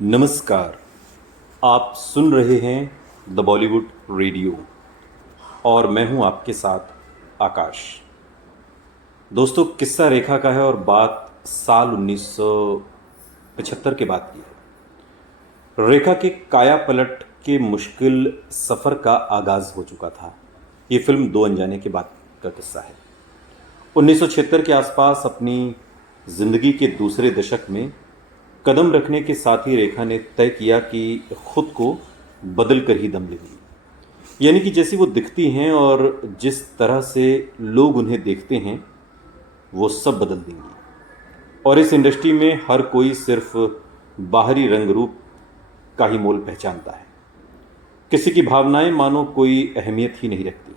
नमस्कार। आप सुन रहे हैं द बॉलीवुड रेडियो और मैं हूं आपके साथ आकाश। दोस्तों, किस्सा रेखा का है और बात साल 1975 के बाद की है। रेखा के काया पलट के मुश्किल सफ़र का आगाज़ हो चुका था। ये फिल्म दो अनजाने के बाद का किस्सा है। 1976 के आसपास अपनी ज़िंदगी के दूसरे दशक में कदम रखने के साथ ही रेखा ने तय किया कि खुद को बदल कर ही दम लेंगी। यानी कि जैसी वो दिखती हैं और जिस तरह से लोग उन्हें देखते हैं वो सब बदल देंगी। और इस इंडस्ट्री में हर कोई सिर्फ बाहरी रंग रूप का ही मोल पहचानता है। किसी की भावनाएं मानो कोई अहमियत ही नहीं रखती।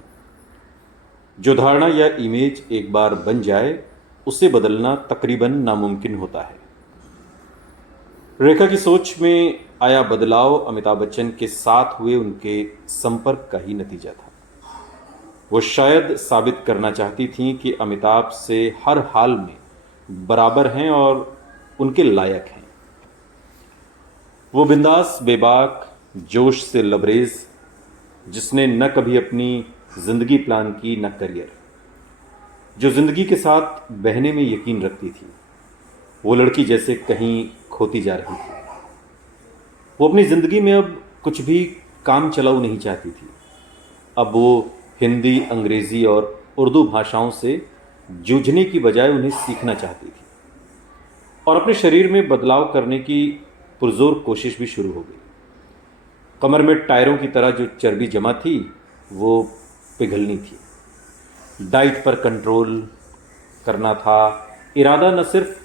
जो धारणा या इमेज एक बार बन जाए उसे बदलना तकरीबन नामुमकिन होता है। रेखा की सोच में आया बदलाव अमिताभ बच्चन के साथ हुए उनके संपर्क का ही नतीजा था। वो शायद साबित करना चाहती थीं कि अमिताभ से हर हाल में बराबर हैं और उनके लायक हैं। वो बिंदास, बेबाक, जोश से लबरेज, जिसने न कभी अपनी जिंदगी प्लान की न करियर, जो जिंदगी के साथ बहने में यकीन रखती थी। वो लड़की जैसे कहीं खोती जा रही थी। वो अपनी ज़िंदगी में अब कुछ भी काम चलाऊ नहीं चाहती थी। अब वो हिंदी, अंग्रेज़ी और उर्दू भाषाओं से जूझने की बजाय उन्हें सीखना चाहती थी और अपने शरीर में बदलाव करने की पुरजोर कोशिश भी शुरू हो गई। कमर में टायरों की तरह जो चर्बी जमा थी वो पिघलनी थी। डाइट पर कंट्रोल करना था। इरादा न सिर्फ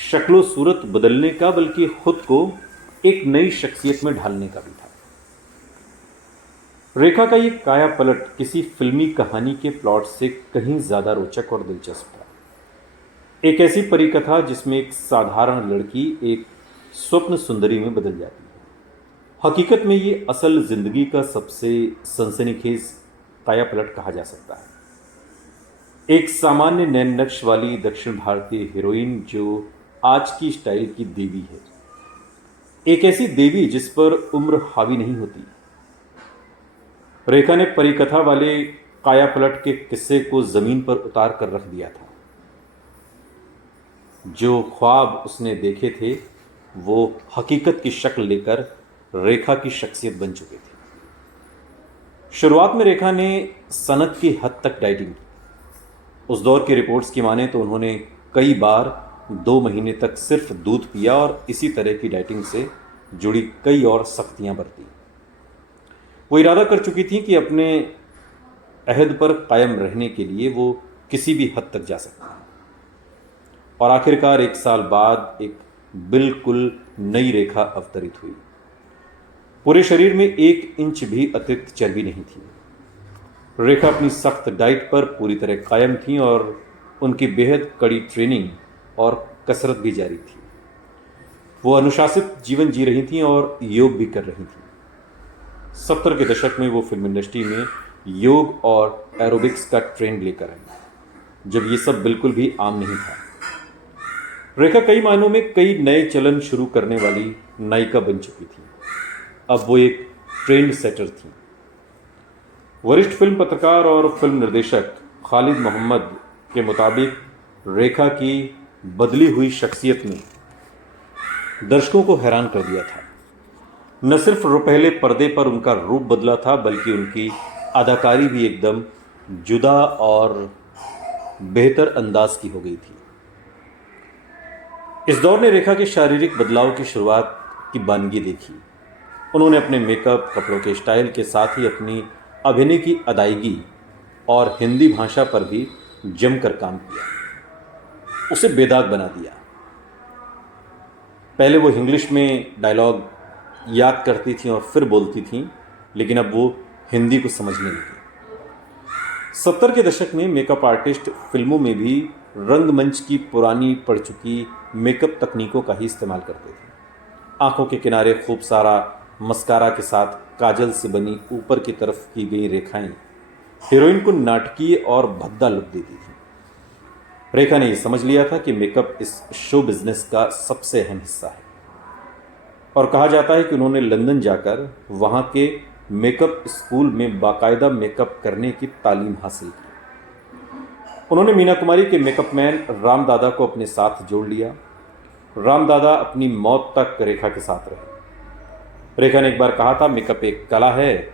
शक्लो सूरत बदलने का बल्कि खुद को एक नई शख्सियत में ढालने का भी था। रेखा का ये काया पलट किसी फिल्मी कहानी के प्लॉट से कहीं ज्यादा रोचक और दिलचस्प था। एक ऐसी परिकथा जिसमें एक साधारण लड़की एक स्वप्न सुंदरी में बदल जाती है। हकीकत में ये असल जिंदगी का सबसे सनसनीखेज काया पलट कहा जा सकता है। एक सामान्य नैन नक्श वाली दक्षिण भारतीय हीरोइन जो आज की स्टाइल की देवी है। एक ऐसी देवी जिस पर उम्र हावी नहीं होती। रेखा ने परिकथा वाले काया पलट के किस्से को जमीन पर उतार कर रख दिया था। जो ख्वाब उसने देखे थे वो हकीकत की शक्ल लेकर रेखा की शख्सियत बन चुके थे। शुरुआत में रेखा ने सनत की हद तक डाइटिंग की। उस दौर की रिपोर्ट्स की माने तो उन्होंने कई बार 2 महीने तक सिर्फ दूध पिया और इसी तरह की डाइटिंग से जुड़ी कई और सख्तियां बरती। वो इरादा कर चुकी थी कि अपने अहद पर कायम रहने के लिए वो किसी भी हद तक जा सकती हैं। और आखिरकार 1 साल बाद एक बिल्कुल नई रेखा अवतरित हुई। पूरे शरीर में 1 इंच भी अतिरिक्त चर्बी नहीं थी। रेखा अपनी सख्त डाइट पर पूरी तरह कायम थी और उनकी बेहद कड़ी ट्रेनिंग और कसरत भी जारी थी। वो अनुशासित जीवन जी रही थीं और योग भी कर रही थीं। 70 के दशक में वो फिल्म इंडस्ट्री में योग और एरोबिक्स का ट्रेंड लेकर आई, जब ये सब बिल्कुल भी आम नहीं था। रेखा कई मायनों में कई नए चलन शुरू करने वाली नायिका बन चुकी थी। अब वो एक ट्रेंड सेटर थी। वरिष्ठ फिल्म पत्रकार और फिल्म निर्देशक खालिद मोहम्मद के मुताबिक रेखा की बदली हुई शख्सियत ने दर्शकों को हैरान कर दिया था। न सिर्फ पहले पर्दे पर उनका रूप बदला था बल्कि उनकी अदाकारी भी एकदम जुदा और बेहतर अंदाज की हो गई थी। इस दौर ने रेखा के शारीरिक बदलाव की शुरुआत की बानगी देखी। उन्होंने अपने मेकअप, कपड़ों के स्टाइल के साथ ही अपनी अभिनय की अदायगी और हिंदी भाषा पर भी जमकर काम किया, उसे बेदाग बना दिया। पहले वो इंग्लिश में डायलॉग याद करती थीं और फिर बोलती थीं, लेकिन अब वो हिंदी को समझने लगी। 70 के दशक में मेकअप आर्टिस्ट फिल्मों में भी रंगमंच की पुरानी पड़ चुकी मेकअप तकनीकों का ही इस्तेमाल करते थे। आंखों के किनारे खूब सारा मस्कारा के साथ काजल से बनी ऊपर की तरफ की गई रेखाएं हीरोइन को नाटकीय और भद्दा लुक देती थी। रेखा ने यह समझ लिया था कि मेकअप इस शो बिजनेस का सबसे अहम हिस्सा है। और कहा जाता है कि उन्होंने लंदन जाकर वहाँ के मेकअप स्कूल में बाकायदा मेकअप करने की तालीम हासिल की। उन्होंने मीना कुमारी के मेकअप मैन राम दादा को अपने साथ जोड़ लिया। राम दादा अपनी मौत तक रेखा के साथ रहे। रेखा ने एक बार कहा था, मेकअप एक कला है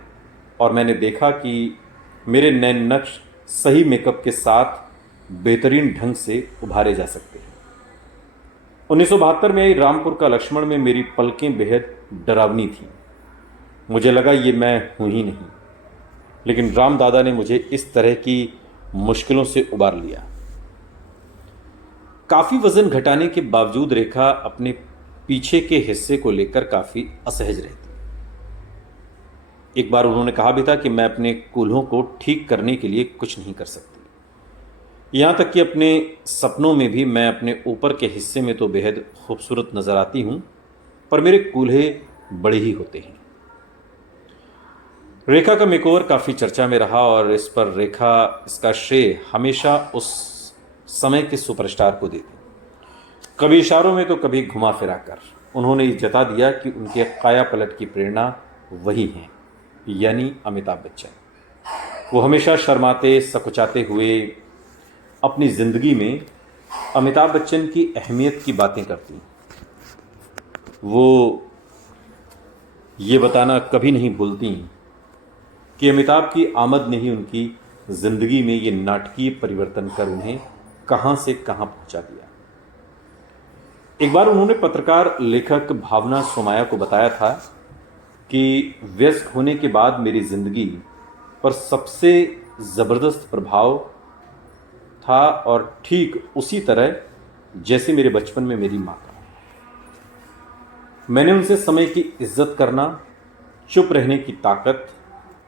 और मैंने देखा कि मेरे नैन नक्श सही मेकअप के साथ बेहतरीन ढंग से उभारे जा सकते हैं। 1972 में आई रामपुर का लक्ष्मण में मेरी पलकें बेहद डरावनी थी। मुझे लगा ये मैं हूं ही नहीं, लेकिन राम दादा ने मुझे इस तरह की मुश्किलों से उबार लिया। काफी वजन घटाने के बावजूद रेखा अपने पीछे के हिस्से को लेकर काफी असहज रहती। एक बार उन्होंने कहा भी था कि मैं अपने कूल्हों को ठीक करने के लिए कुछ नहीं कर सकती। यहां तक कि अपने सपनों में भी मैं अपने ऊपर के हिस्से में तो बेहद खूबसूरत नजर आती हूं, पर मेरे कूल्हे बड़े ही होते हैं। रेखा का मेकओवर काफ़ी चर्चा में रहा और इस पर रेखा इसका श्रेय हमेशा उस समय के सुपरस्टार को देती। कभी इशारों में तो कभी घुमा फिरा कर उन्होंने ये जता दिया कि उनके काया पलट की प्रेरणा वही हैं, यानी अमिताभ बच्चन। वो हमेशा शर्माते सकुचाते हुए अपनी ज़िंदगी में अमिताभ बच्चन की अहमियत की बातें करती। वो ये बताना कभी नहीं भूलती कि अमिताभ की आमद ने ही उनकी ज़िंदगी में ये नाटकीय परिवर्तन कर उन्हें कहां से कहां पहुंचा दिया। एक बार उन्होंने पत्रकार लेखक भावना सोमाया को बताया था कि वयस्क होने के बाद मेरी ज़िंदगी पर सबसे ज़बरदस्त प्रभाव था और ठीक उसी तरह जैसे मेरे बचपन में मेरी माँ का। मैंने उनसे समय की इज्जत करना, चुप रहने की ताकत,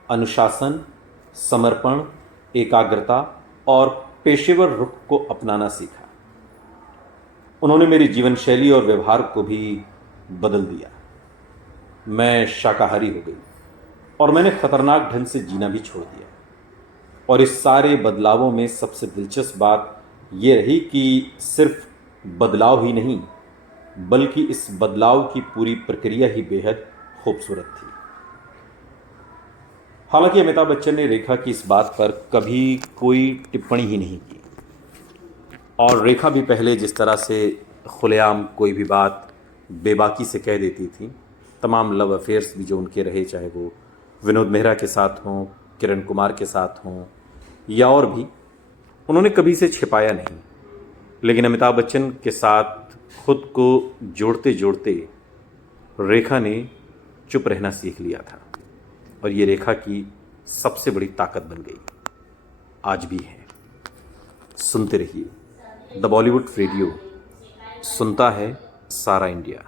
अनुशासन, समर्पण, एकाग्रता और पेशेवर रुख को अपनाना सीखा। उन्होंने मेरी जीवन शैली और व्यवहार को भी बदल दिया। मैं शाकाहारी हो गई और मैंने खतरनाक ढंग से जीना भी छोड़ दिया। और इस सारे बदलावों में सबसे दिलचस्प बात यह रही कि सिर्फ बदलाव ही नहीं, बल्कि इस बदलाव की पूरी प्रक्रिया ही बेहद खूबसूरत थी। हालांकि अमिताभ बच्चन ने रेखा की इस बात पर कभी कोई टिप्पणी ही नहीं की और रेखा भी पहले जिस तरह से खुलेआम कोई भी बात बेबाकी से कह देती थी, तमाम लव अफेयर्स भी जो उनके रहे, चाहे वो विनोद मेहरा के साथ हों, किरण कुमार के साथ हों या और भी, उन्होंने कभी से छिपाया नहीं। लेकिन अमिताभ बच्चन के साथ खुद को जोड़ते जोड़ते रेखा ने चुप रहना सीख लिया था और ये रेखा की सबसे बड़ी ताकत बन गई, आज भी है। सुनते रहिए द बॉलीवुड रेडियो, सुनता है सारा इंडिया।